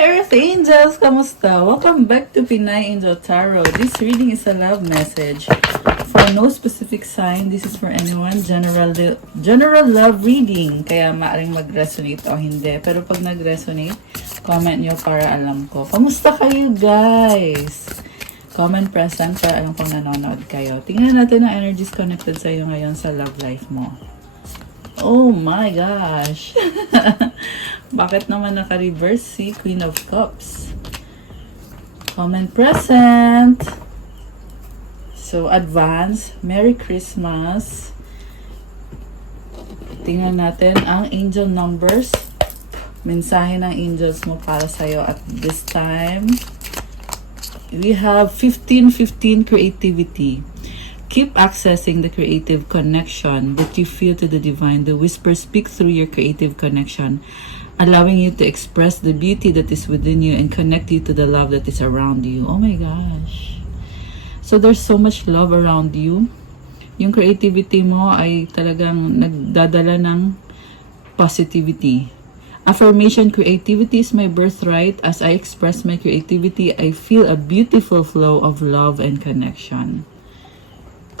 Earth Angels! Kamusta? Welcome back to Pinay Angel Tarot. This reading is a love message. For no specific sign, this is for anyone. General love reading. Kaya maaaring mag-resonate o hindi. Pero pag nag-resonate, comment nyo para alam ko. Kamusta kayo, guys? Comment present para alam kong nanonood kayo. Tingnan natin ang energies connected sa iyo ngayon sa love life mo. Oh my gosh! Bakit naman naka-reverse si Queen of Cups? Comment present! So, advance. Merry Christmas! Tingnan natin ang angel numbers. Mensahe ng angels mo para sa'yo at this time. We have 15-15 creativity. Keep accessing the creative connection that you feel to the divine. The whisper speaks through your creative connection, allowing you to express the beauty that is within you and connect you to the love that is around you. Oh my gosh. So there's so much love around you. Yung creativity mo ay talagang nagdadala ng positivity. Affirmation, creativity is my birthright. As I express my creativity, I feel a beautiful flow of love and connection.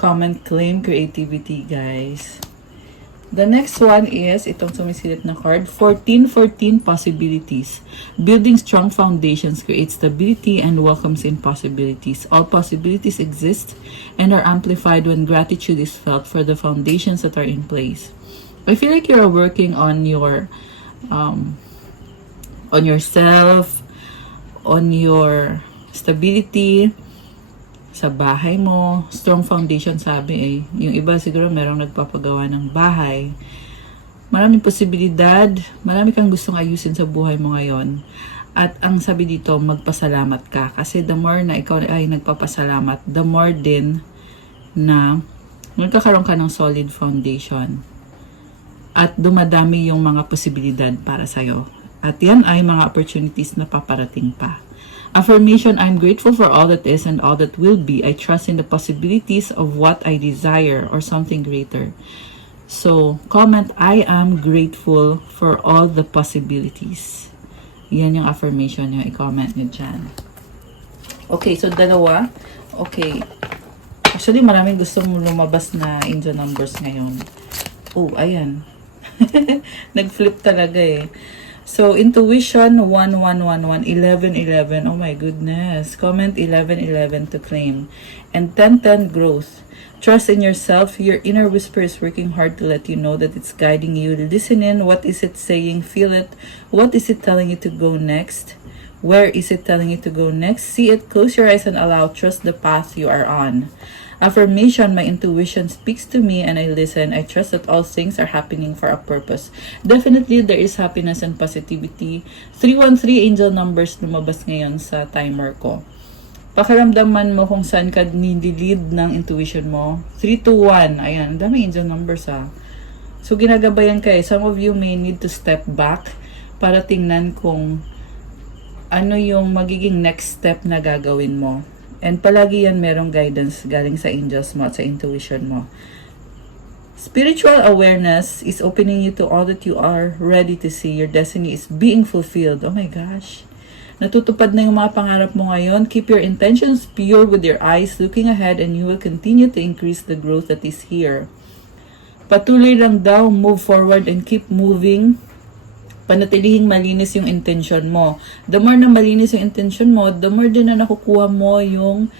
Comment, claim creativity, guys. The next one is, itong sumisilip na card, 14-14 possibilities. Building strong foundations creates stability and welcomes in possibilities. All possibilities exist and are amplified when gratitude is felt for the foundations that are in place. I feel like you're working on yourself, on your stability, sa bahay mo, strong foundation sabi eh. Yung iba siguro merong nagpapagawa ng bahay. Maraming posibilidad, marami kang gustong ayusin sa buhay mo ngayon. At ang sabi dito, magpasalamat ka. Kasi the more na ikaw ay nagpapasalamat, the more din na magkakaroon ka ng solid foundation. At dumadami yung mga posibilidad para sa'yo. At yan ay mga opportunities na paparating pa. Affirmation, I'm grateful for all that is and all that will be. I trust in the possibilities of what I desire or something greater. So, comment, I am grateful for all the possibilities. Yan yung affirmation nyo. I-comment nyo dyan. Okay, so dalawa. Okay. Actually, maraming gusto mong lumabas na angel numbers ngayon. Oh, ayan. Nag-flip talaga eh. So, intuition, 1111, 1111. Oh my goodness. Comment 1111 to claim. And 1010 growth. Trust in yourself. Your inner whisper is working hard to let you know that it's guiding you. Listen in. What is it saying? Feel it. What is it telling you to go next? Where is it telling you to go next? See it. Close your eyes and allow. Trust the path you are on. Affirmation, my intuition speaks to me and I listen. I trust that all things are happening for a purpose. Definitely, there is happiness and positivity. 313 angel numbers lumabas ngayon sa timer ko. Pakiramdaman mo kung saan ka nililid ng intuition mo. 321, ayan, dami angel numbers ha. So, ginagabayan kayo. Some of you may need to step back para tingnan kung ano yung magiging next step na gagawin mo. And palagi yan merong guidance galing sa angels mo at sa intuition mo. Spiritual awareness is opening you to all that you are ready to see. Your destiny is being fulfilled. Oh my gosh. Natutupad na yung mga pangarap mo ngayon. Keep your intentions pure with your eyes looking ahead and you will continue to increase the growth that is here. Patuloy lang daw, move forward and keep moving. Panatilihing malinis yung intention mo. The more na malinis yung intention mo, the more din na nakukuha mo yung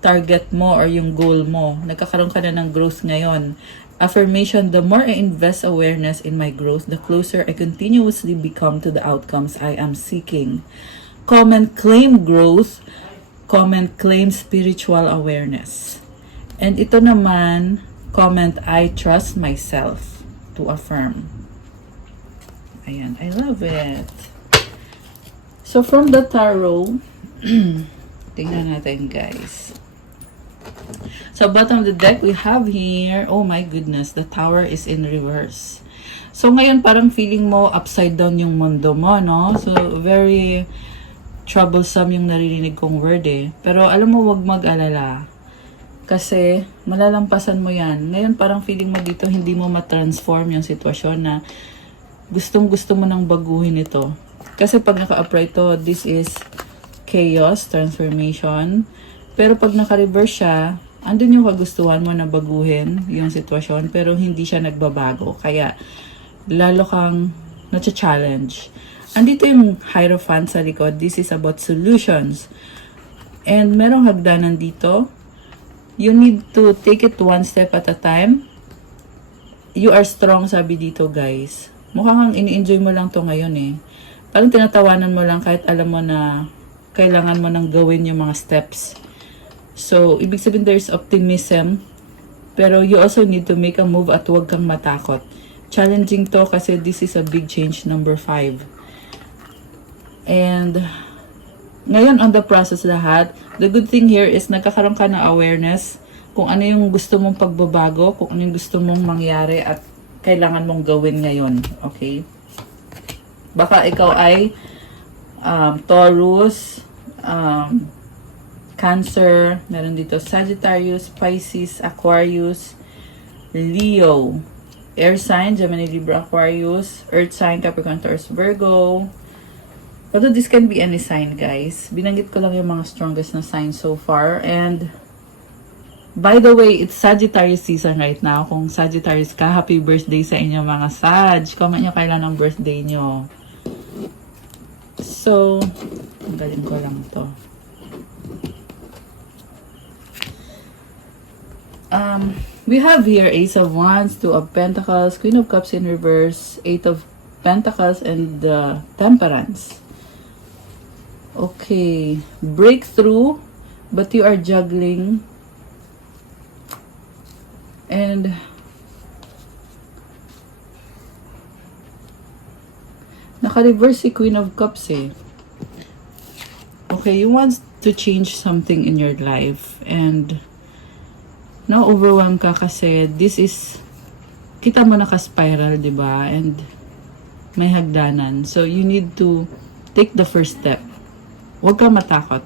target mo or yung goal mo. Nagkakaroon ka na ng growth ngayon. Affirmation, the more I invest awareness in my growth, the closer I continuously become to the outcomes I am seeking. Comment, claim growth. Comment, claim spiritual awareness. And ito naman, comment, I trust myself to affirm. Ayan, I love it. So, from the tarot, tingnan natin, guys. So, bottom of the deck, we have here, oh my goodness, the tower is in reverse. So, ngayon, parang feeling mo upside down yung mundo mo, no? So, very troublesome yung naririnig kong word eh. Pero, alam mo, wag mag-alala. Kasi, malalampasan mo yan. Ngayon, parang feeling mo dito, hindi mo ma-transform yung sitwasyon na gustong-gusto mo nang baguhin ito. Kasi pag naka-upright to, this is chaos, transformation. Pero pag naka-reverse siya, andun yung kagustuhan mo na baguhin yung sitwasyon, pero hindi siya nagbabago. Kaya, lalo kang na-challenge. Andito yung Hierophant sa likod. This is about solutions. And merong hagdanan dito. You need to take it one step at a time. You are strong, sabi dito, guys. Mukhang ini-enjoy mo lang to ngayon eh. Parang tinatawanan mo lang kahit alam mo na kailangan mo nang gawin yung mga steps. So, ibig sabihin there's optimism. Pero you also need to make a move at huwag kang matakot. Challenging to kasi this is a big change, number 5. And ngayon on the process lahat, the good thing here is nagkakaroon ka ng awareness kung ano yung gusto mong pagbabago, kung ano yung gusto mong mangyari at kailangan mong gawin ngayon. Okay? Baka ikaw ay Taurus, Cancer, meron dito Sagittarius, Pisces, Aquarius, Leo, Air sign, Gemini, Libra, Aquarius, Earth sign, Capricorn, Taurus, Virgo. Although this can be any sign, guys. Binanggit ko lang yung mga strongest na signs so far. And, by the way, it's Sagittarius season right now. Kung Sagittarius ka, happy birthday sa inyo mga Sag. Comment nyo kailan ang birthday nyo. So, galing ko lang to. We have here Ace of Wands, Two of Pentacles, Queen of Cups in reverse, Eight of Pentacles, and Temperance. Okay, breakthrough, but you are juggling. And naka-reverse si Queen of Cups eh. Okay, you want to change something in your life and na-overwhelm ka kasi this is, kita mo naka-spiral, diba? And may hagdanan. So, you need to take the first step. Huwag kang matakot.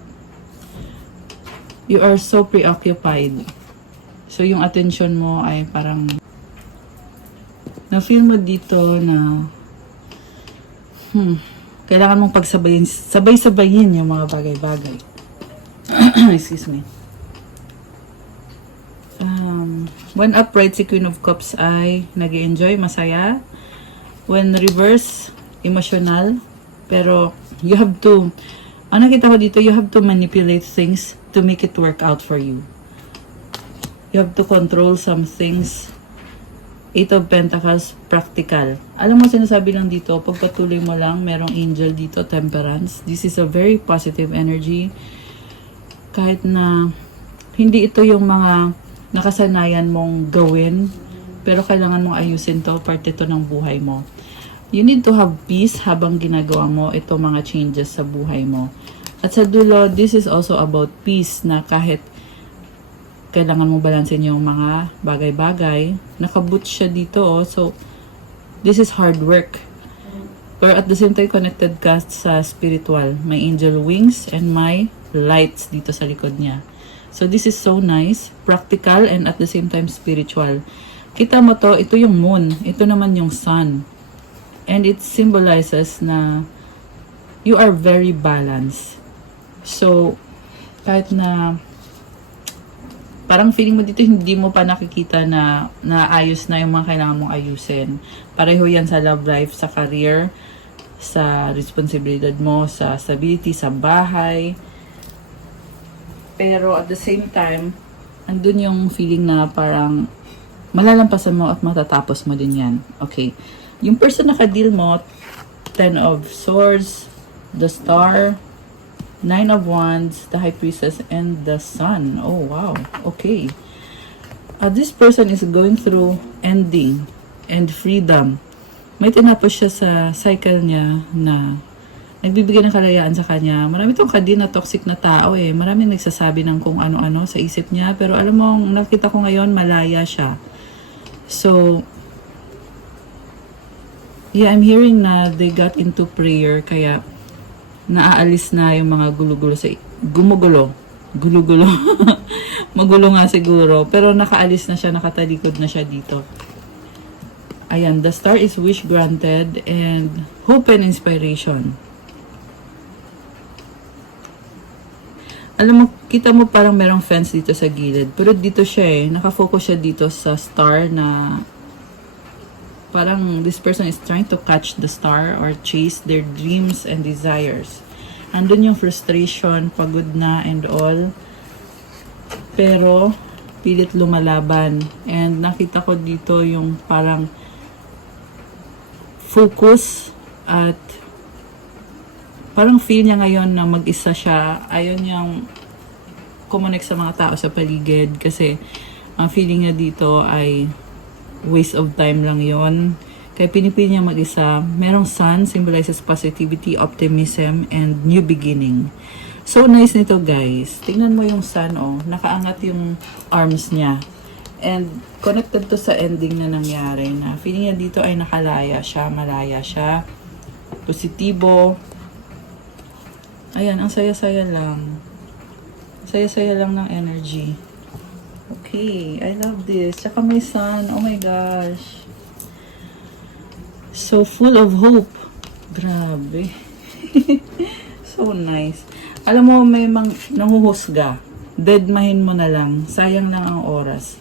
You are so preoccupied. So, yung attention mo ay parang na-feel mo dito na kailangan mong pagsabayin, sabay-sabayin yung mga bagay-bagay. Excuse me. When upright, si Queen of Cups ay nag-enjoy, masaya. When reverse, emotional. Pero, you have to, ang nakita ko dito, you have to manipulate things to make it work out for you. You have to control some things. Eight of Pentacles, practical. Alam mo, sinasabi lang dito, pagpatuloy mo lang, merong angel dito, Temperance. This is a very positive energy. Kahit na hindi ito yung mga nakasanayan mong gawin, pero kailangan mong ayusin to, parte to ng buhay mo. You need to have peace habang ginagawa mo ito mga changes sa buhay mo. At sa dulo, this is also about peace na kahit kailangan mong balansin yung mga bagay-bagay, nakaboot siya dito oh. So, this is hard work. Pero at the same time, connected ka sa spiritual. May angel wings and may lights dito sa likod niya. So, this is so nice, practical, and at the same time, spiritual. Kita mo to, ito yung moon. Ito naman yung sun. And it symbolizes na you are very balanced. So, kahit na parang feeling mo dito, hindi mo pa nakikita na naayos na yung mga kailangan mong ayusin. Pareho yan sa love life, sa career, sa responsibilidad mo, sa stability, sa bahay. Pero at the same time, andun yung feeling na parang malalampasan mo at matatapos mo din yan. Okay. Yung person na ka-deal mo, 10 of Swords, the Star, 9 of Wands, the High Priestess, and the Sun. Oh, wow. Okay. This person is going through ending and freedom. May tinapos siya sa cycle niya na nagbibigay ng kalayaan sa kanya. Marami tong kadin na toxic na tao eh. Marami nagsasabi ng kung ano-ano sa isip niya. Pero alam mo, nakita ko ngayon, malaya siya. So, yeah, I'm hearing na they got into prayer. Kaya, naaalis na yung mga gulo-gulo sa gumugulo. Gulo-gulo. Magulo nga siguro. Pero nakaalis na siya, nakatalikod na siya dito. Ayan, the star is wish granted and hope and inspiration. Alam mo, kita mo parang merong fence dito sa gilid. Pero dito siya eh. Nakafocus siya dito sa star na parang this person is trying to catch the star or chase their dreams and desires. Andun yung frustration, pagod na and all. Pero, pilit lumalaban. And nakita ko dito yung parang focus at parang feel niya ngayon na mag-isa siya. Ayaw niyang connect sa mga tao sa paligid kasi ang feeling niya dito ay waste of time lang yon. Kaya pinipili niya mag-isa. Merong sun, symbolizes positivity, optimism, and new beginning. So nice nito guys. Tingnan mo yung sun oh. Nakaangat yung arms niya. And connected to sa ending na nangyari na feeling niya dito ay nakalaya siya, malaya siya. Positibo. Ayan, ang saya-saya lang. Saya-saya lang ng energy. Okay, I love this. Tsaka may sun. Oh my gosh. So full of hope. Grabe. So nice. Alam mo, may nanguhusga. Deadmahin mo na lang. Sayang lang ang oras.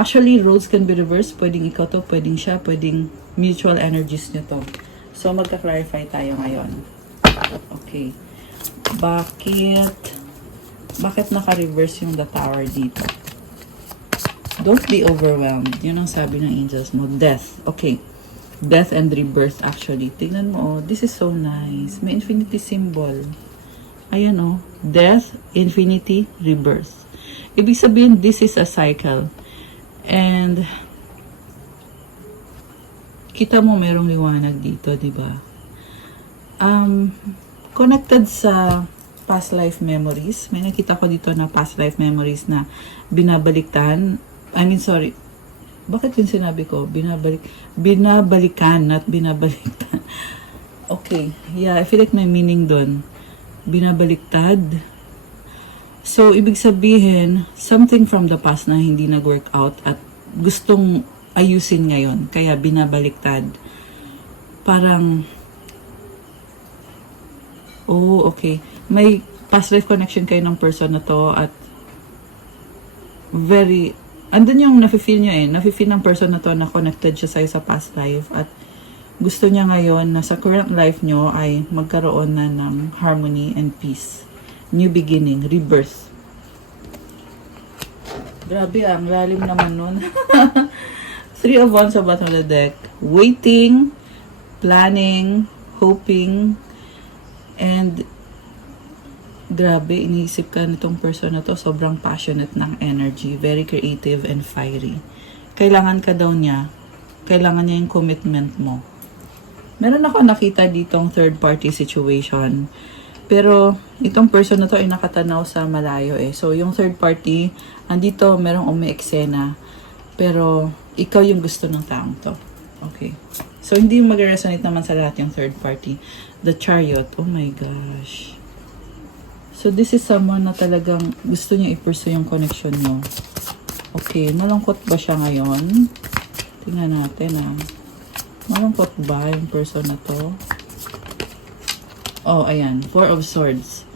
Actually, roles can be reversed. Pwedeng ikaw to, pwedeng siya, pwedeng mutual energies nyo to. So, magka-clarify tayo ngayon. Okay. Bakit naka-reverse yung the tower dito? Don't be overwhelmed. Yun ang sabi ng angels mo. Death. Okay. Death and rebirth actually. Tingnan mo, oh. This is so nice. May infinity symbol. Ayan, oh. Death, infinity, rebirth. Ibig sabihin, this is a cycle. And kita mo merong liwanag dito, di ba? Connected sa past life memories. May nakita ko dito na past life memories na binabaliktan. Bakit yung sinabi ko? Binabalikan, not binabaliktan. Okay. Yeah, I feel like may meaning doon. Binabaliktad. So, ibig sabihin, something from the past na hindi nag-work out at gustong ayusin ngayon. Kaya binabaliktad. Parang, oh, okay. May past life connection kayo ng person na to at andun yung nafe-feel nyo eh. Nafe-feel ng person na to na connected siya sa'yo sa past life at gusto niya ngayon na sa current life nyo ay magkaroon na ng harmony and peace. New beginning, rebirth. Grabe, ang lalim naman nun. 3 of Wands sa bottom of the deck. Waiting, planning, hoping, and grabe, iniisip ka nitong person na to. Sobrang passionate ng energy. Very creative and fiery. Kailangan ka daw niya. Kailangan niya yung commitment mo. Meron ako nakita ditong third party situation. Pero, itong person na to ay nakatanaw sa malayo eh. So, yung third party, andito merong umi-eksena. Pero, ikaw yung gusto ng taong to. Okay. So, hindi mag-resonate naman sa lahat yung third party. The Chariot. Oh my gosh. So, this is someone na talagang gusto niya i-pursue yung connection mo. Okay. Malungkot ba siya ngayon? Tingnan natin ah. Malungkot ba yung person na to? Oh, ayan. 4 of Swords.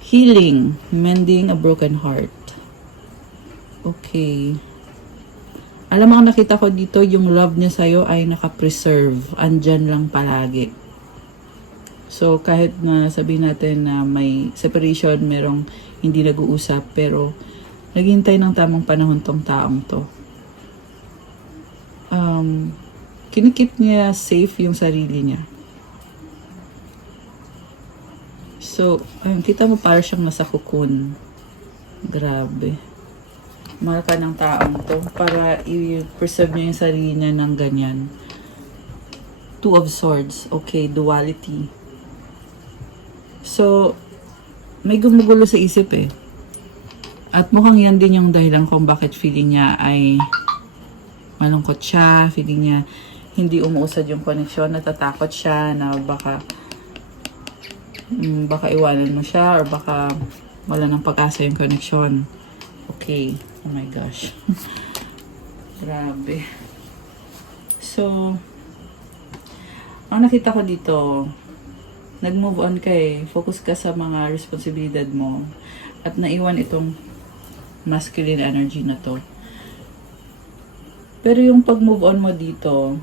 Healing. Mending a broken heart. Okay. Alam mo, ang nakita ko dito, yung love niya sa'yo ay nakapreserve. Andyan lang palagi. So, kahit na sabihin natin na may separation, merong hindi nag-uusap, pero naghihintay ng tamang panahon tong taong to. Kinikip niya safe yung sarili niya. So, ayun, kita mo para siyang nasa cocoon. Grabe. Mahal ka ng taong to para i-preserve niya yung sarili niya ng ganyan. 2 of Swords. Okay, duality. So, may gumugulo sa isip eh. At mukhang yan din yung dahilan kung bakit feeling niya ay malungkot siya. Feeling niya hindi umuusad yung connection. Natatakot siya na baka iwanan mo siya or baka wala ng pag-asa yung connection. Okay. Oh my gosh. Grabe. So, ang nakita ko dito, nag-move on ka eh. Focus ka sa mga responsibilidad mo. At naiwan itong masculine energy na to. Pero yung pag-move on mo dito,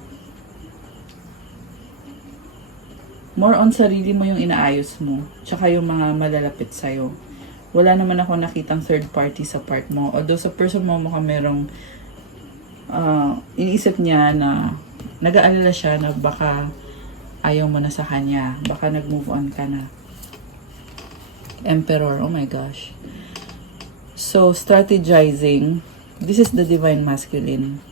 more on sarili mo yung inaayos mo. Tsaka yung mga malalapit sa'yo. Wala naman ako nakitang third party sa part mo. Although sa person mo mukhang merong iniisip niya na nag-aalala siya na baka ayaw mo na sa kanya. Baka nag-move on ka na. Emperor, oh my gosh. So, strategizing. This is the divine masculine.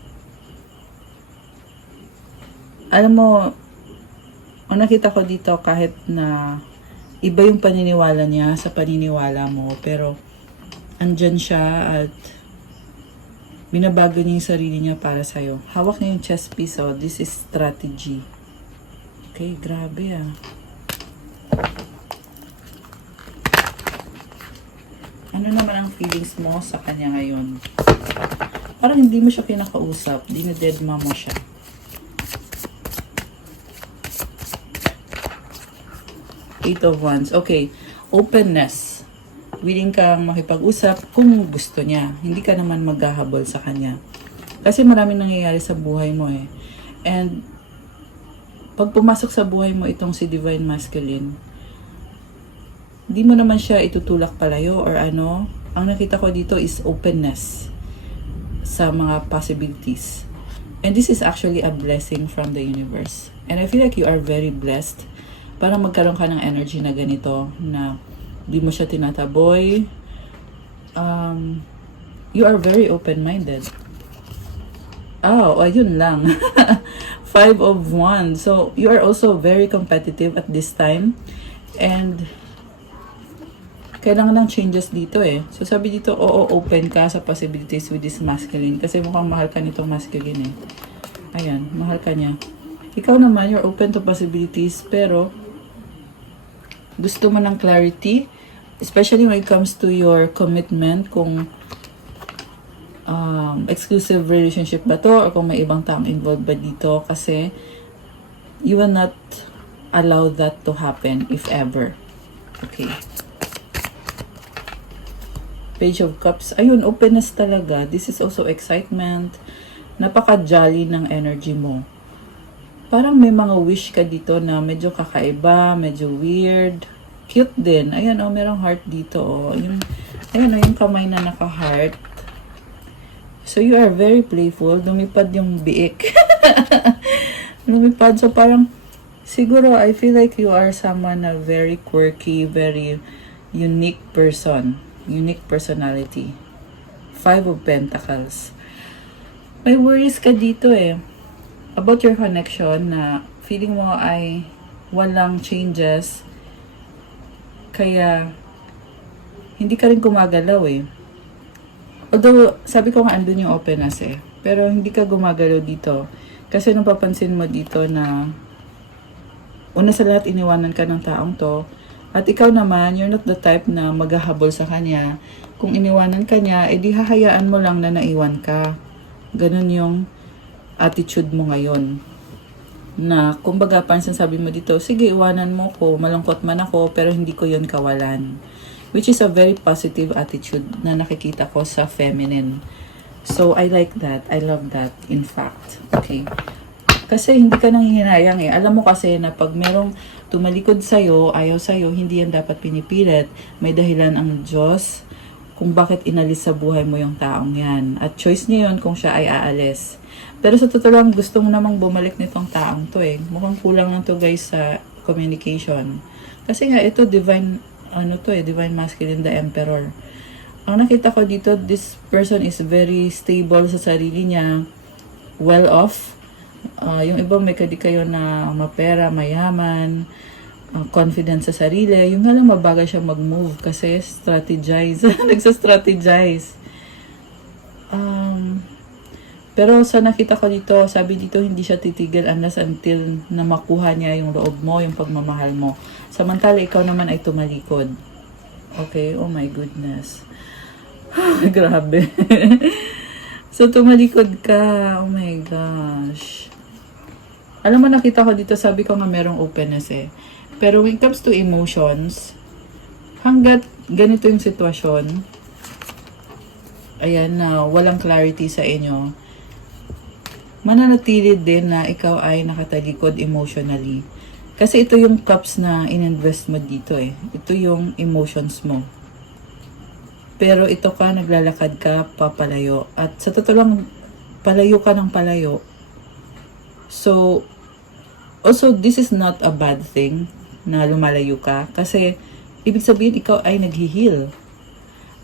Alam mo, ang nakita ko dito kahit na iba yung paniniwala niya sa paniniwala mo, pero andyan siya at binabago niya yung sarili niya para sa'yo. Hawak niya yung chess piece, oh. This is strategy. Okay, grabe ah. Ano naman ang feelings mo sa kanya ngayon? Parang hindi mo siya kinakausap. Dinededma mo siya. Eight of Wands. Okay. Openness. Willing kang makipag-usap kung gusto niya. Hindi ka naman maghahabol sa kanya. Kasi maraming nangyayari sa buhay mo eh. And pag pumasok sa buhay mo itong si Divine Masculine, di mo naman siya itutulak palayo or ano. Ang nakita ko dito is openness sa mga possibilities. And this is actually a blessing from the universe. And I feel like you are very blessed. Para magkaroon ka ng energy na ganito, na di mo siya tinataboy. You are very open-minded. Oh, ayun lang. 5 of Wands. So, you are also very competitive at this time. And kailangan ng changes dito eh. So, sabi dito, oo, open ka sa possibilities with this masculine. Kasi mukhang mahal ka nitong masculine eh. Ayan, mahal ka niya. Ikaw naman, you're open to possibilities, pero gusto mo ng clarity, especially when it comes to your commitment, kung exclusive relationship ba to, or kung may ibang taong involved ba dito, kasi you will not allow that to happen, if ever. Okay. Page of Cups. Ayun, openness talaga. This is also excitement. Napaka-jolly ng energy mo. Parang may mga wish ka dito na medyo kakaiba, medyo weird. Cute din. Ayan, oh, merong heart dito, oh. Ayan, oh, yung kamay na naka-heart. So, you are very playful. Lumipad yung biik. Lumipad. So, parang, siguro, I feel like you are someone na very quirky, very unique person. Unique personality. 5 of Pentacles. May worries ka dito eh. About your connection na feeling mo ay walang changes. Kaya, hindi ka rin gumagalaw eh. Although, sabi ko nga andun yung openness eh. Pero hindi ka gumagalaw dito. Kasi napapansin mo dito na una sa lahat iniwanan ka ng taong to. At ikaw naman, you're not the type na maghahabol sa kanya. Kung iniwanan ka niya, edi hahayaan mo lang na naiwan ka. Ganun yung attitude mo ngayon. Na, kumbaga, pansin sabi mo dito, sige, iwanan mo ko, malungkot man ako, pero hindi ko yon kawalan. Which is a very positive attitude na nakikita ko sa feminine. So, I like that. I love that, in fact. Okay. Kasi hindi ka nanghihinayang eh. Alam mo kasi na pag merong tumalikod sa'yo, ayaw sa'yo, hindi yan dapat pinipilit. May dahilan ang Diyos kung bakit inalis sa buhay mo yung taong yan. At choice niya yun kung siya ay aalis. Pero sa totoo lang, gusto mo namang bumalik nitong taong to eh. Mukhang kulang lang to guys sa communication. Kasi nga, ito divine, divine masculine, the emperor. Ang nakita ko dito, this person is very stable sa sarili niya, well off. Yung iba may kayo na mapera, mayaman, confident sa sarili. Yung nga lang mabagal siya mag-move kasi strategize. Nagsa-strategize. Pero sa nakita ko dito, sabi dito hindi siya titigil unless until na makuha niya yung loob mo, yung pagmamahal mo. Samantala ikaw naman ay tumalikod. Okay? Oh my goodness. Grabe. So tumalikod ka. Oh my gosh. Alam mo, nakita ko dito, sabi ko nga merong openness eh. Pero when it comes to emotions, hanggat ganito yung sitwasyon, ayan na walang clarity sa inyo, mananatili din na ikaw ay nakatalikod emotionally. Kasi ito yung cups na ininvest mo dito eh. Ito yung emotions mo. Pero ito ka, naglalakad ka papalayo. At sa totoo lang, palayo ka ng palayo. So, also, this is not a bad thing na lumalayo ka. Kasi, ibig sabihin, ikaw ay nag-heal.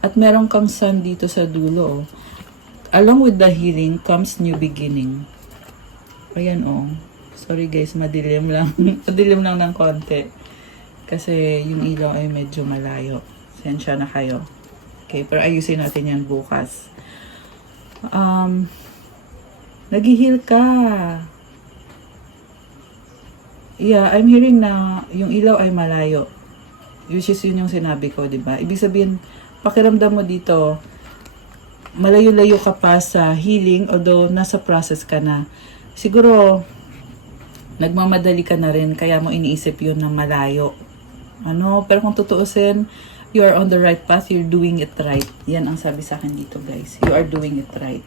At meron kang sun dito sa dulo. Along with the healing comes new beginning. Ayan Sorry guys, madilim lang. Madilim lang ng konti. Kasi yung ilaw ay medyo malayo. Sensya na kayo. Okay, pero ayusin natin yan bukas. Nag-heal ka. Yeah, I'm hearing na yung ilaw ay malayo. Which is yun yung sinabi ko, diba? Ibig sabihin, pakiramdam mo dito, malayo-layo ka pa sa healing, although nasa process ka na. Siguro, nagmamadali ka na rin, kaya mo iniisip yun na malayo. Pero kung tutuusin, you are on the right path, you're doing it right. Yan ang sabi sa akin dito, guys. You are doing it right.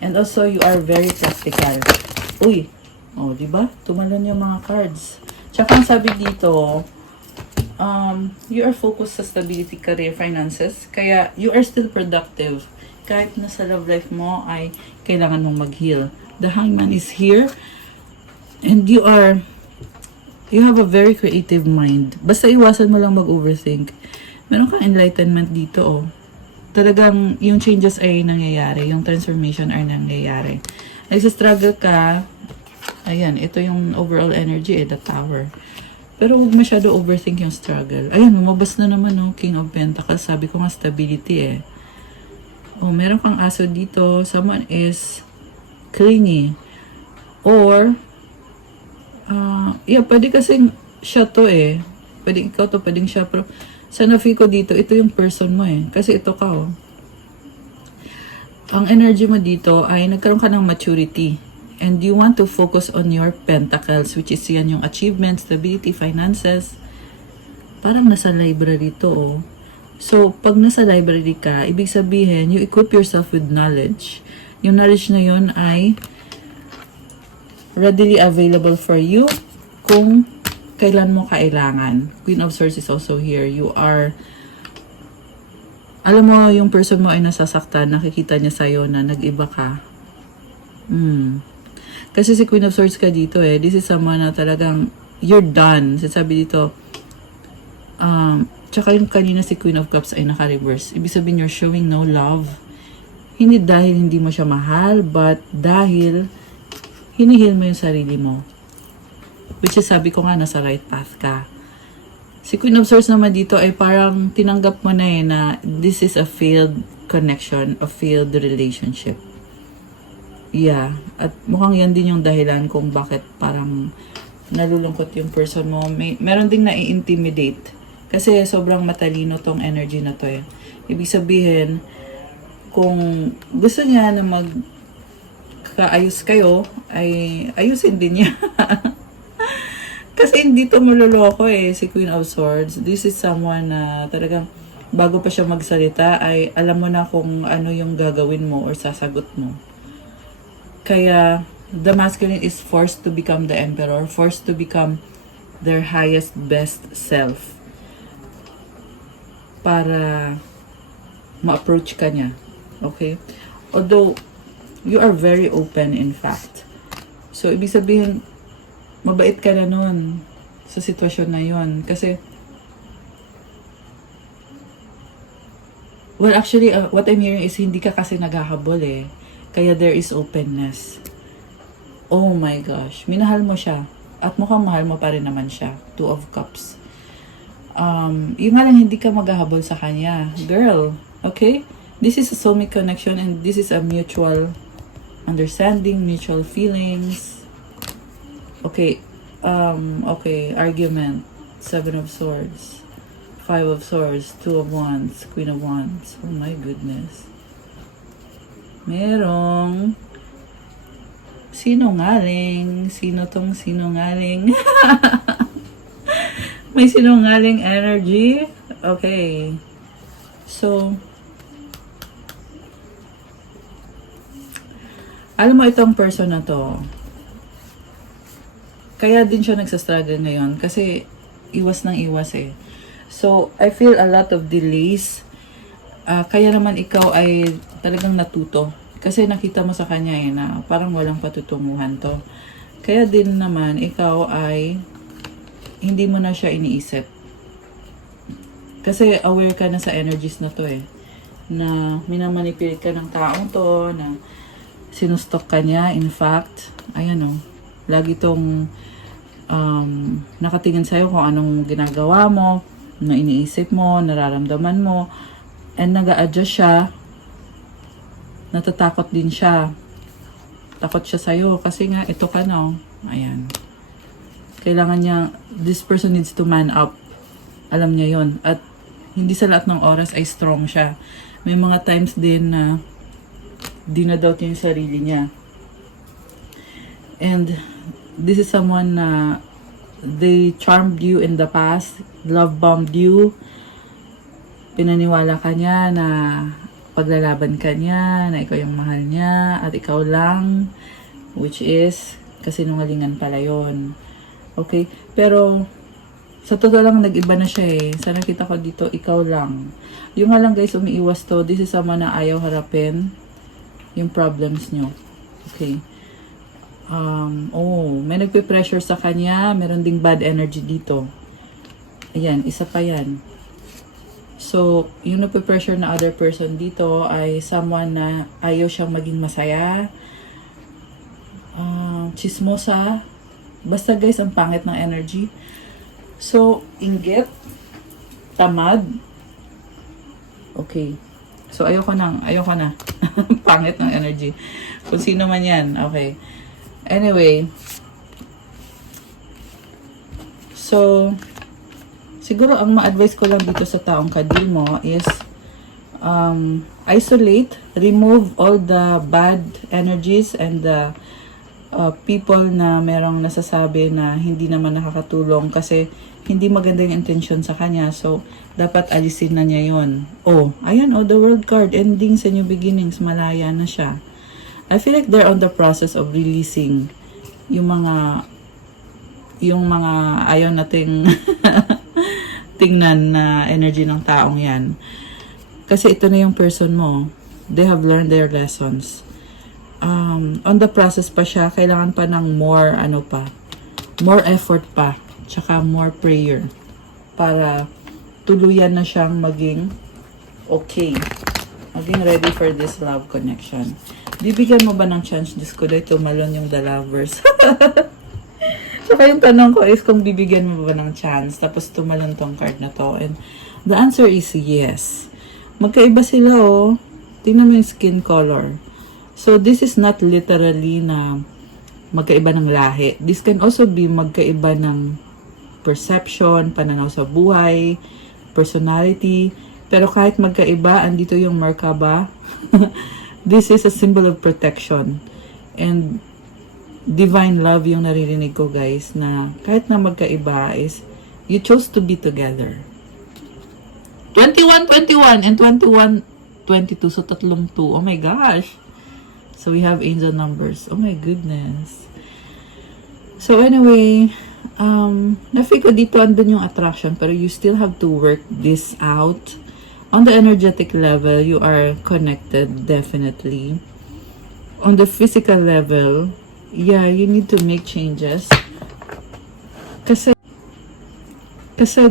And also, you are very practical. Uy, diba? Tumalon yung mga cards. Tsaka ang sabi dito, you are focused sa stability, career, finances. Kaya, you are still productive. Kahit na sa love life mo ay kailangan mong mag-heal. The Hangman is here. And you have a very creative mind. Basta iwasan mo lang mag-overthink. Meron kang enlightenment dito, Talagang yung changes ay nangyayari. Yung transformation ay nangyayari. Nagsastruggle ka. Ayan, ito yung overall energy, the Tower. Pero huwag masyado overthink yung struggle. Ayan, lumabas na naman, King of Pentacles. Sabi ko nga, stability, meron kang aso dito. Someone is clingy. Or, pwede kasing siya to, Pwede ikaw to, pwedeng siya. Pero, sa nafi ko dito, ito yung person mo, Kasi ito ka, Ang energy mo dito ay nagkaroon ka ng maturity. And you want to focus on your pentacles, which is yan yung achievement, stability, finances. Parang nasa library to, So, pag nasa library ka, ibig sabihin, you equip yourself with knowledge. Yung knowledge na yun ay readily available for you kung kailan mo kailangan. Queen of Swords is also here. You are, alam mo, yung person mo ay nasasaktan, nakikita niya sa'yo na nag-iba ka. Kasi si Queen of Swords ka dito, This is someone na talagang, you're done. Sabi dito, tsaka yung kanina si Queen of Cups ay naka-reverse. Ibig sabihin, you're showing no love. Hindi dahil hindi mo siya mahal, but dahil hinihil mo yung sarili mo. Which is, sabi ko nga, nasa right path ka. Si Queen of Swords naman dito ay parang tinanggap mo na na this is a failed connection, a failed relationship. Yeah. At mukhang yan din yung dahilan kung bakit parang nalulungkot yung person mo. Meron ding nai-intimidate. Kasi sobrang matalino tong energy na to, Ibig sabihin, kung gusto niya na magkaayos kayo, ay ayusin din niya. Kasi hindi to maluloko, si Queen of Swords. This is someone na talagang bago pa siya magsalita, ay alam mo na kung ano yung gagawin mo or sasagot mo. Kaya, the masculine is forced to become the emperor, forced to become their highest, best self. Para ma-approach ka niya. Okay? Although, you are very open, in fact. So, ibig sabihin, mabait ka na nun sa sitwasyon na yon. Kasi, well, actually, what I'm hearing is hindi ka kasi naghahabol, Kaya there is openness. Oh my gosh. Minahal mo siya. At mukhang mahal mo pa rin naman siya. Two of Cups. Yung nga lang hindi ka maghahabol sa kanya. Girl, okay? This is a soulmate connection and this is a mutual understanding, mutual feelings. Okay. Okay. Argument. 7 of Swords. 5 of Swords. 2 of Wands. Queen of Wands. Oh my goodness. Merong sinungaling. Sino tong sinungaling? May sinungaling energy. Okay. So, alam mo itong person na to, kaya din siya nagsastruggle ngayon kasi iwas ng iwas eh. So, I feel a lot of delays. Kaya naman ikaw ay talagang natuto. Kasi nakita mo sa kanya eh na parang walang patutunguhan to. Kaya din naman ikaw ay hindi mo na siya iniisip. Kasi aware ka na sa energies na to eh. Na minamanipulate ka ng taong to, na sinustok ka niya. In fact, ayan o, lagi tong nakatingin sa'yo kung anong ginagawa mo, na iniisip mo, nararamdaman mo, and nag-a-adjust siya. Natatakot din siya. Takot siya sa'yo kasi nga ito ka na. Ayan. Kailangan niya, this person needs to man up. Alam niya yon. At hindi sa lahat ng oras ay strong siya. May mga times din na dinadoubt niya yung sarili niya. And this is someone na they charmed you in the past, love bombed you, pinaniwala ka niya na paglalaban ka niya, na ikaw yung mahal niya, at ikaw lang, which is, kasinungalingan pala yun. Okay? Pero, sa totoo lang, nag-iba na siya eh. Sa nakita ko dito, ikaw lang. Yung nga lang guys, umiiwas to. This is someone na ayaw harapin yung problems nyo. Okay? May nagpe-pressure sa kanya. Meron ding bad energy dito. Ayan, isa pa yan. So, yung nagpe-pressure na other person dito ay someone na ayaw siyang maging masaya. Chismosa. Basta guys, ang pangit ng energy. So, inggit. Tamad. Okay. So, ayoko na. Pangit ng energy. Kung sino man yan. Okay. Anyway. So, siguro ang ma-advise ko lang dito sa taong kadil mo is isolate, remove all the bad energies and the people na merong nasasabi na hindi naman nakakatulong kasi hindi maganda yung intention sa kanya. So, dapat alisin na niya yon. Ayan, the world card. Endings and new beginnings. Malaya na siya. I feel like they're on the process of releasing yung mga ayaw nating tingnan na energy ng taong yan. Kasi ito na yung person mo. They have learned their lessons. On the process pa siya, kailangan pa ng more effort pa, tsaka more prayer para tuluyan na siyang maging okay. Maging ready for this love connection. Bibigyan mo ba ng chance, Diyos ko, dahil tumalon yung the lovers? Saka yung tanong ko is kung bibigyan mo ba ng chance, tapos tumalon tong card na to. And the answer is yes. Magkaiba sila Tingnan mo yung skin color. So this is not literally na magkaiba ng lahi. This can also be magkaiba ng perception, pananaw sa buhay, personality. Pero kahit magkaiba, andito yung Merkaba. This is a symbol of protection. And divine love yung naririnig ko guys, na kahit na magkaiba is you chose to be together. 21 and 22. So tatlong 2. Oh my gosh. So we have angel numbers. Oh my goodness. So anyway, na-feel ko dito andun yung attraction, pero you still have to work this out. On the energetic level, you are connected definitely. On the physical level, yeah, you need to make changes. Kasi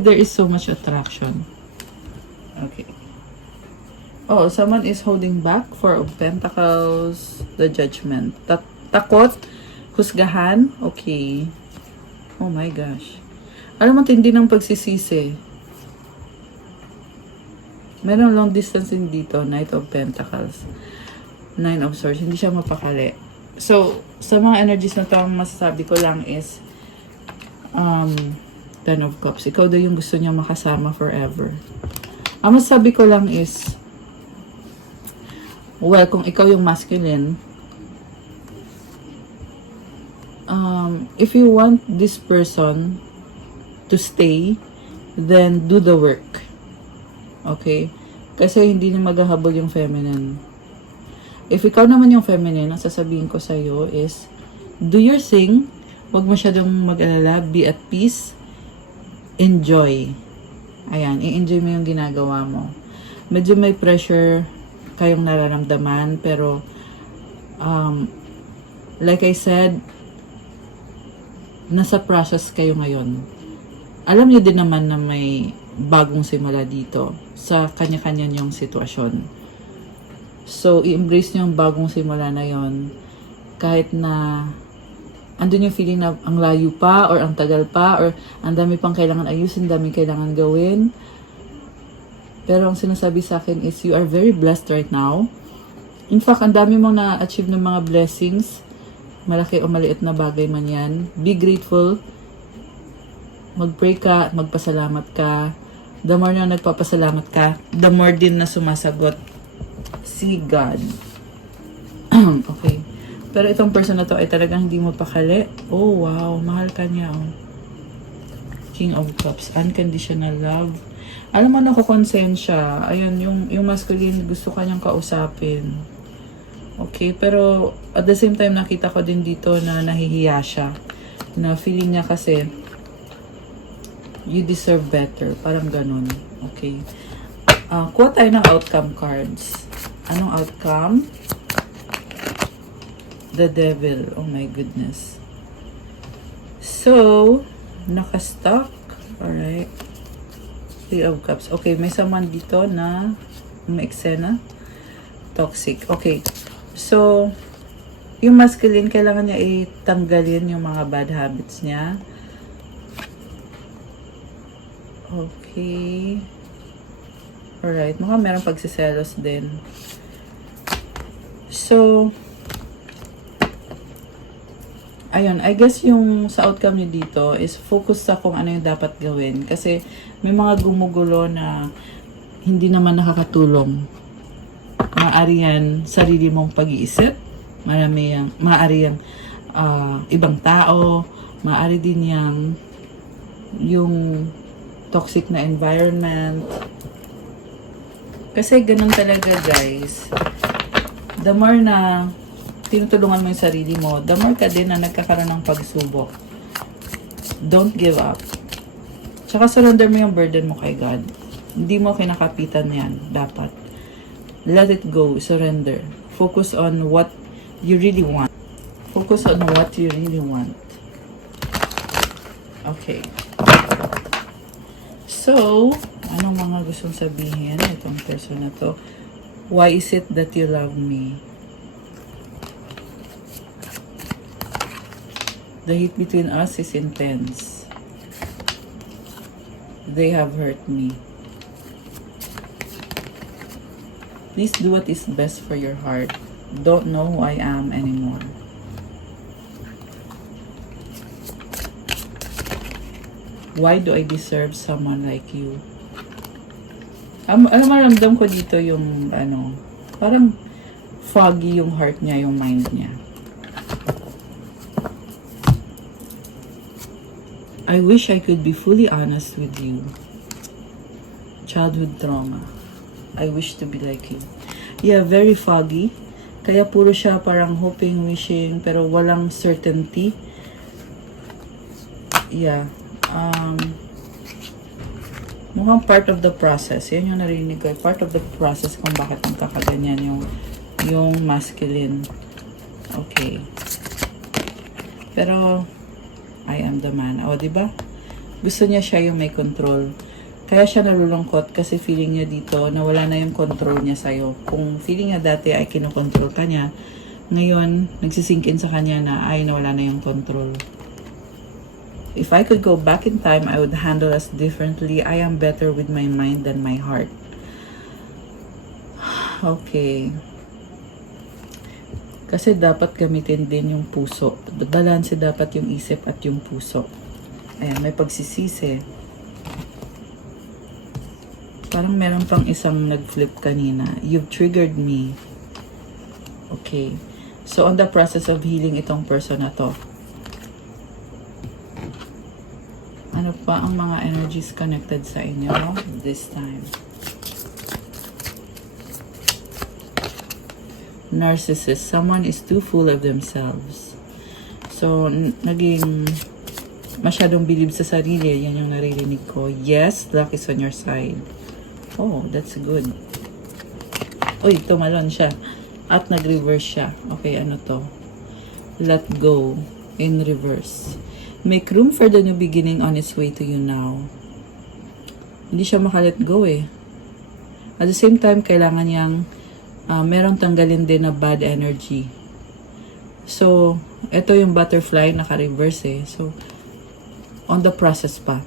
there is so much attraction. Okay. Someone is holding back. 4 of Pentacles, the Judgment. Takot, husgahan. Okay. Oh my gosh. Alam mo, tindi ng pagsisisi. Meron long distance din dito. Knight of Pentacles. 9 of Swords. Hindi siya mapakali. So, sa mga energies na ito, ang masasabi ko lang is 10 of Cups. Ikaw daw yung gusto niya makasama forever. Ang masasabi ko lang is kung ikaw yung masculine, if you want this person to stay, then do the work. Okay? Kasi hindi na maghahabol yung feminine. If ikaw naman yung feminine, ang sasabihin ko sa'yo is, do your thing. Huwag masyadong mag-alala. Be at peace. Enjoy. Ayan, i-enjoy mo yung ginagawa mo. Medyo may pressure kayong nararamdaman, pero like I said, nasa process kayo ngayon. Alam niyo din naman na may bagong simula dito sa kanya-kanya niyong sitwasyon. So, i-embrace niyo yung bagong simula na yon, kahit na andun yung feeling na ang layo pa, or ang tagal pa, or ang dami pang kailangan ayusin, dami kailangan gawin. Pero ang sinasabi sa akin is, you are very blessed right now. In fact, ang dami mong na-achieve ng mga blessings, malaki o maliit na bagay man yan. Be grateful. Mag-pray ka, magpasalamat ka. The more na nagpapasalamat ka, the more din na sumasagot si God. Okay. Pero itong person na to ay talagang hindi mo pakali. Oh, wow. Mahal ka niya. Oh. King of Cups. Unconditional love. Alam mo, nakukonsensya. Ayun, yung masculine, gusto ka niyang kausapin. Okay, pero at the same time, nakita ko din dito na nahihiya siya. Na feeling niya kasi, you deserve better. Parang ganun. Okay. Kuha tayo ng outcome cards. Anong outcome? The Devil. Oh my goodness. So, nakastock. Alright. Three of Cups. Okay, may someone dito na may eksena. Toxic. Okay. So, yung masculine, kailangan niya itanggalin yung mga bad habits niya. Okay. Alright. Mukhang merong pagsiselos din. So, ayun, I guess yung sa outcome niyo dito is focus sa kung ano yung dapat gawin. Kasi may mga gumugulo na hindi naman nakakatulong. Maaari yan sarili mong pag-iisip. Maaari yang ibang tao. Maaari din yang yung toxic na environment. Kasi ganun talaga, guys. The more na tinutulungan mo yung sarili mo, the more ka din na nagkakaroon ng pagsubok. Don't give up. Tsaka surrender mo yung burden mo kay God. Hindi mo kinakapitan yan. Dapat. Let it go. Surrender. Focus on what you really want. Focus on what you really want. Okay. So, anong mga gustong sabihin itong person na to? Why is it that you love me? The hate between us is intense. They have hurt me. Please do what is best for your heart. Don't know who I am anymore. Why do I deserve someone like you? Alam mo, ramdam ko dito yung, parang foggy yung heart niya, yung mind niya. I wish I could be fully honest with you. Childhood trauma. I wish to be like you. Yeah, very foggy. Kaya puro siya parang hoping, wishing, pero walang certainty. Yeah. Mukhang part of the process. Yan yung narinig ko. Part of the process kung bakit nagkakaganyan yung masculine. Okay. Pero, I am the man. O, diba? Gusto niya siya yung may control. Kaya siya nalulungkot kasi feeling niya dito na wala na yung control niya sa'yo. Kung feeling niya dati ay kinokontrol ka niya, ngayon, nagsisinkin sa kanya na ay nawala na yung control. If I could go back in time, I would handle us differently. I am better with my mind than my heart. Okay. Kasi dapat gamitin din yung puso. Balanse dapat yung isip at yung puso. Ayan, may pagsisisi. Parang meron pang isang nag-flip kanina. You've triggered me. Okay. So, on the process of healing itong person na to. Ano pa ang mga energies connected sa inyo this time? Narcissist. Someone is too full of themselves. So, naging masyadong believe sa sarili. Yan yung naririnig ko. Yes, luck is on your side. Oh, that's good. Uy, tumalon siya. At nag-reverse siya. Okay, ano to? Let go. In reverse. Make room for the new beginning on its way to you now. Hindi siya makalet go eh. At the same time, kailangan niyang merong tanggalin din na bad energy. So, ito yung butterfly, naka-reverse eh. So, on the process pa.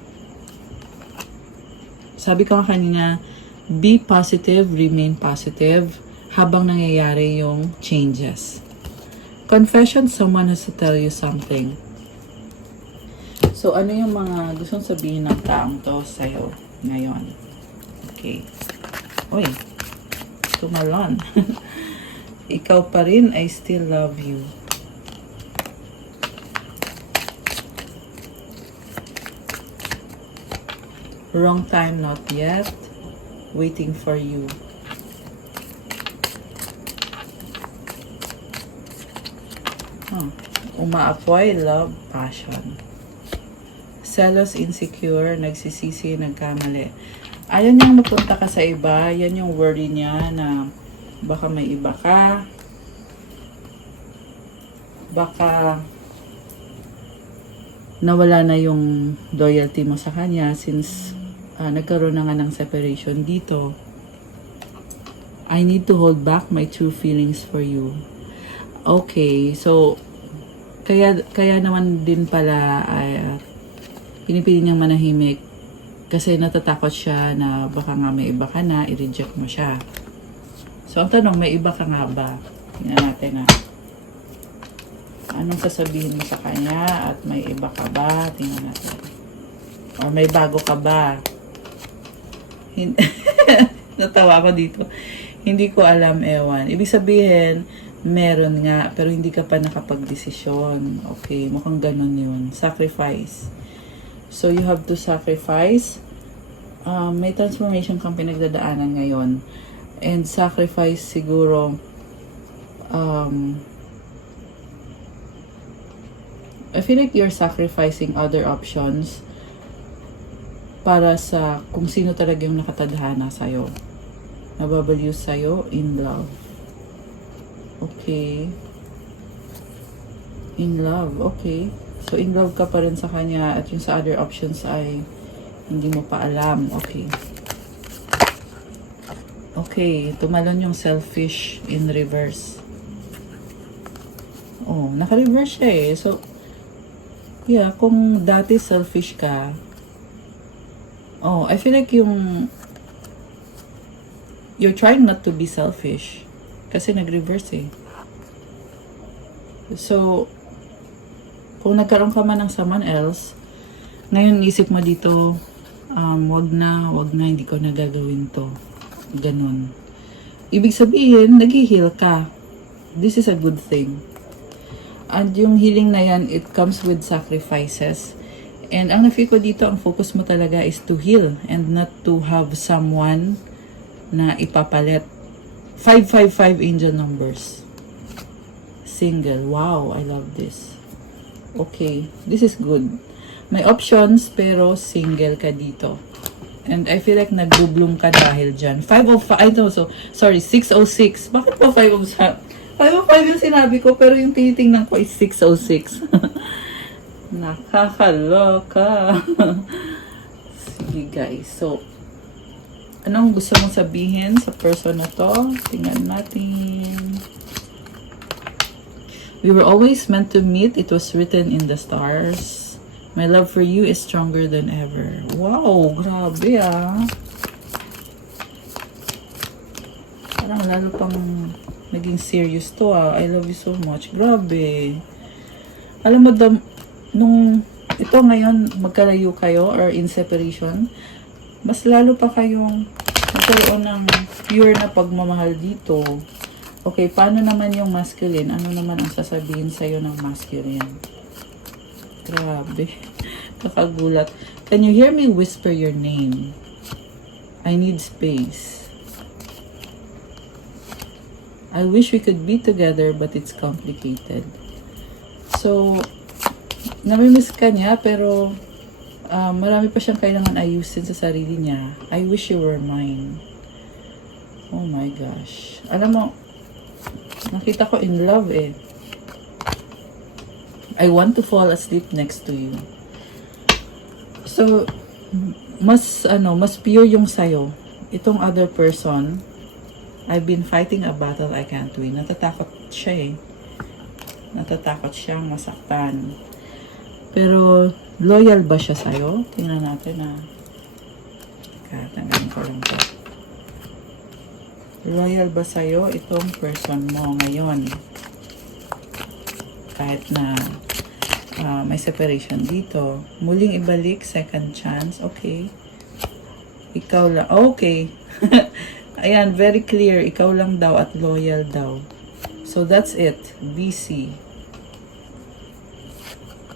Sabi ko nga kanina, be positive, remain positive, habang nangyayari yung changes. Confession, someone has to tell you something. So, ano yung mga gustong sabihin ng taong to sa'yo ngayon? Okay. Uy, tumalon. Ikaw pa rin, I still love you. Wrong time, not yet. Waiting for you. Umaapoy, love, passion. Selos, insecure, nagsisisi, nagkamali. Ayaw niyang mapunta ka sa iba. Yan yung worry niya na baka may iba ka. Baka nawala na yung loyalty mo sa kanya since nagkaroon na nga ng separation dito. I need to hold back my true feelings for you. Okay, so kaya naman din pala pinipili niyang manahimik kasi natatakot siya na baka nga may iba ka na, i-reject mo siya. So, ang tanong, may iba ka nga ba? Tingnan natin na. Anong sasabihin mo sa kanya at may iba ka ba? Tingnan natin. Or may bago ka ba? Natawa ako dito. Hindi ko alam, ewan. Ibig sabihin, meron nga, pero hindi ka pa nakapag-desisyon. Okay, mukhang ganun yun. Sacrifice. So, you have to sacrifice. May transformation kang pinagdadaanan ngayon. And sacrifice siguro, I feel like you're sacrificing other options para sa kung sino talaga yung nakatadhana sa'yo. Nababaliw sa'yo in love. Okay. In love. Okay. So, in love ka pa rin sa kanya at yung sa other options ay hindi mo pa alam. Okay. Okay. Tumalon yung selfish in reverse. Oh, naka-reverse siya eh. So, yeah, kung dati selfish ka, I feel like you're trying not to be selfish. Kasi nag-reverse eh. So, kung nagkaroon ka man ng someone else, ngayon isip mo dito, wag na, hindi ko na gagawin to. Ganon. Ibig sabihin, nag-heal ka. This is a good thing. And yung healing na yan, it comes with sacrifices. And ang na-feel ko dito, ang focus mo talaga is to heal and not to have someone na ipapalit. 555 angel numbers. Single. Wow, I love this. Okay, this is good. May options, pero single ka dito. And I feel like nag-bloom ka dahil dyan. 505, I know, so, sorry, 606. Bakit pa 505? 505 yung sinabi ko, pero yung tinitingnan ko is 606. Nakakaloka. Sige guys, so, anong gusto mong sabihin sa person na to? Tingnan natin. We were always meant to meet. It was written in the stars. My love for you is stronger than ever. Wow, grabe ah. Parang lalo pang naging serious to ah. I love you so much. Grabe. Alam mo, nung ito ngayon, magkalayo kayo or in separation, mas lalo pa kayong magkaroon ng pure na pagmamahal dito. Okay, paano naman yung masculine? Ano naman ang sasabihin sa'yo ng masculine? Grabe. kakagulat. Can you hear me whisper your name? I need space. I wish we could be together but it's complicated. So, namimiss ka niya pero marami pa siyang kailangan ayusin sa sarili niya. I wish you were mine. Oh my gosh. Alam mo, nakita ko in love eh. I want to fall asleep next to you. So, mas pure yung sayo. Itong other person, I've been fighting a battle I can't win. Natatakot siya eh. Natatakot siyang masaktan. Pero, loyal ba siya sa'yo? Tingnan natin na. Tanggalin ko lang to. Loyal ba sa'yo itong person mo ngayon? Kahit na may separation dito. Muling ibalik, second chance. Okay. Ikaw lang. Okay. Ayan, very clear. Ikaw lang daw at loyal daw. So, that's it. BC.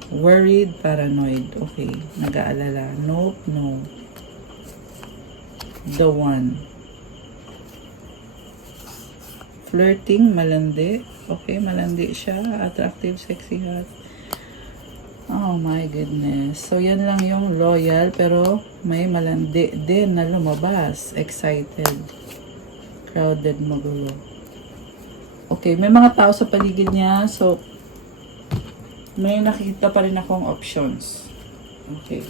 Worried, paranoid. Okay. Nag-aalala. Nope, no. The one. Flirting, malandi. Okay, malandi siya. Attractive, sexy, hot. Oh my goodness. So, yan lang yung loyal, pero may malandi din na lumabas. Excited. Crowded, magulo. Okay, may mga tao sa paligid niya. So, may nakikita pa rin akong options. Okay.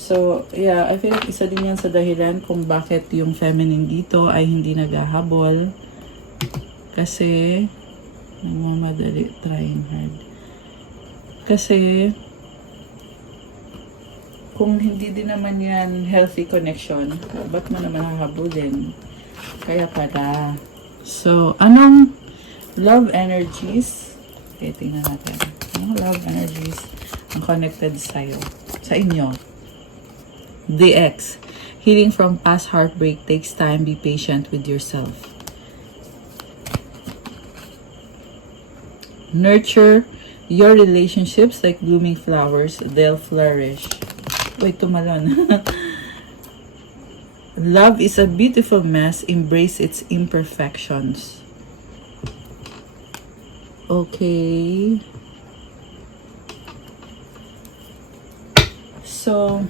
So, yeah, I feel like isa din yan sa dahilan kung bakit yung feminine dito ay hindi naghahabol. Kasi, nagmamadali, trying hard. Kasi, kung hindi din naman yan healthy connection, ba't mo naman hahabulin? Kaya pala. So, anong love energies? Okay, tingnan natin. Anong love energies ang connected sa'yo? Sa inyo? The X. Healing from past heartbreak takes time. Be patient with yourself. Nurture your relationships like blooming flowers. They'll flourish. Wait, tumalon. Love is a beautiful mess. Embrace its imperfections. Okay. So,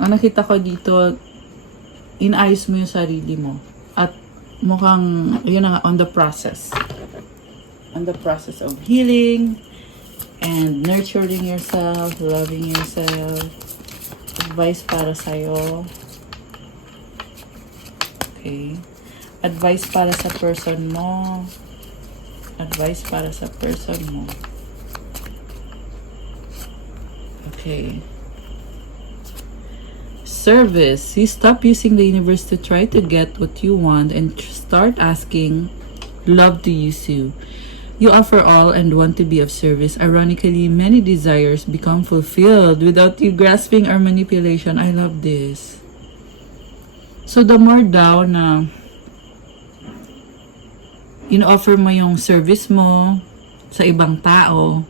ang nakita ko dito, inayos mo yung sarili mo. At mukhang, yun na, on the process. On the process of healing and nurturing yourself, loving yourself. Advice para sa'yo. Okay. Advice para sa person mo. Advice para sa person mo. Okay. Service. You stop using the universe to try to get what you want and start asking love to use you. You offer all and want to be of service. Ironically, many desires become fulfilled without you grasping or manipulation. I love this. So, the more daw na in-offer mo yung service mo sa ibang tao,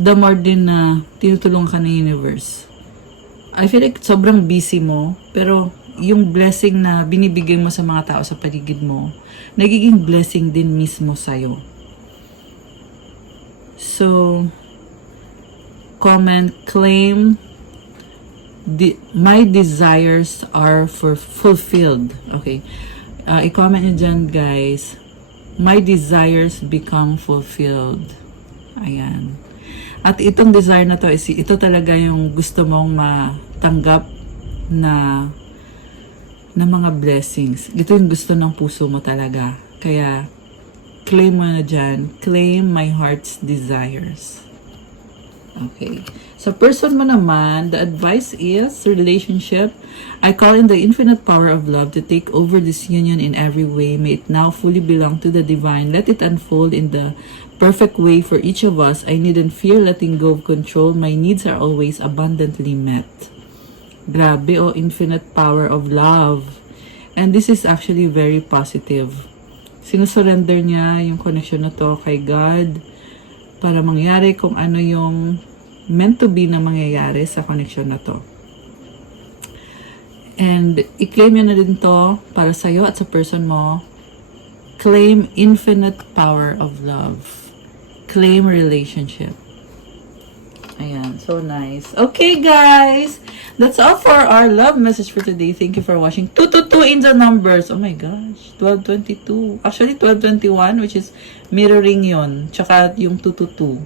the more din na tinutulungan ka ng universe. I feel like sobrang busy mo, pero yung blessing na binibigay mo sa mga tao sa paligid mo, nagiging blessing din mismo sa'yo. So, comment, claim, my desires are fulfilled. Okay. I-comment nyo dyan, guys. My desires become fulfilled. Ayan. At itong desire na to, ito talaga yung gusto mong matanggap na mga blessings. Ito yung gusto ng puso mo talaga. Kaya, claim mo na dyan. Claim my heart's desires. Okay. Sa person mo naman, the advice is, relationship, I call in the infinite power of love to take over this union in every way. May it now fully belong to the divine. Let it unfold in the perfect way for each of us. I needn't fear letting go of control. My needs are always abundantly met. Grabe, oh, infinite power of love. And this is actually very positive. Sinusurrender niya yung connection na to kay God para mangyari kung ano yung meant to be na mangyayari sa connection na to. And i-claim nyo na din to para sa'yo at sa person mo. Claim infinite power of love. Claim relationship. Ayan, so nice. Okay, guys. That's all for our love message for today. Thank you for watching. 222 in the numbers. Oh my gosh. 1222. Actually, 1221, which is mirroring yon. Tsaka yung 222,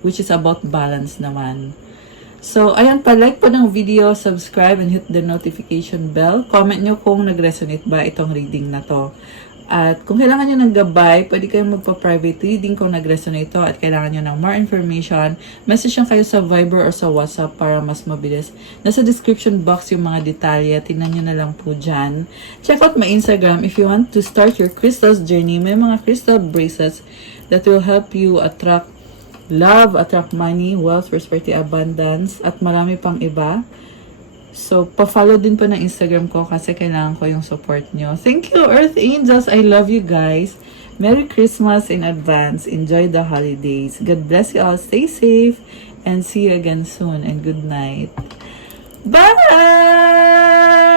which is about balance naman. So, ayan pa, like po ng video, subscribe, and hit the notification bell. Comment nyo kung nag-resonate ba itong reading na to. At kung kailangan nyo ng gabay, pwede kayong magpa-private reading kung nag-resonate to at kailangan nyo ng more information. Message lang kayo sa Viber or sa WhatsApp para mas mabilis. Nasa description box yung mga detalye. Tingnan nyo na lang po dyan. Check out my Instagram if you want to start your crystals journey. May mga crystal bracelets that will help you attract love, attract money, wealth, prosperity, abundance, at marami pang iba. So, pa-follow din po ng Instagram ko kasi kailangan ko yung support nyo. Thank you, Earth Angels. I love you guys. Merry Christmas in advance. Enjoy the holidays. God bless you all. Stay safe and see you again soon. And good night. Bye!